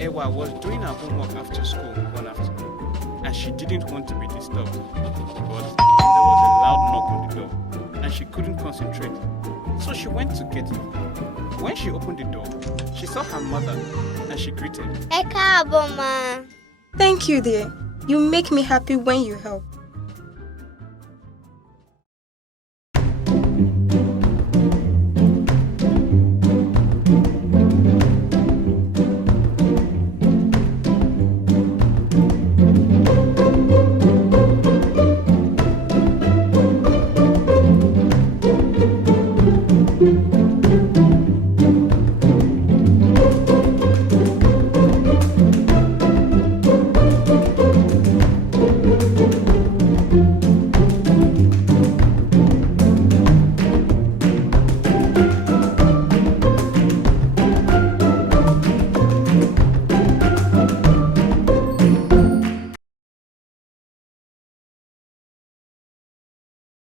Ewa was doing her homework after school one afternoon, and she didn't want to be disturbed. But there was a loud knock on the door, and she couldn't concentrate. So she went to get it. When she opened the door, she saw her mother, and she greeted. Ẹ káàbọ̀ ma. Thank you, dear. You make me happy when you help.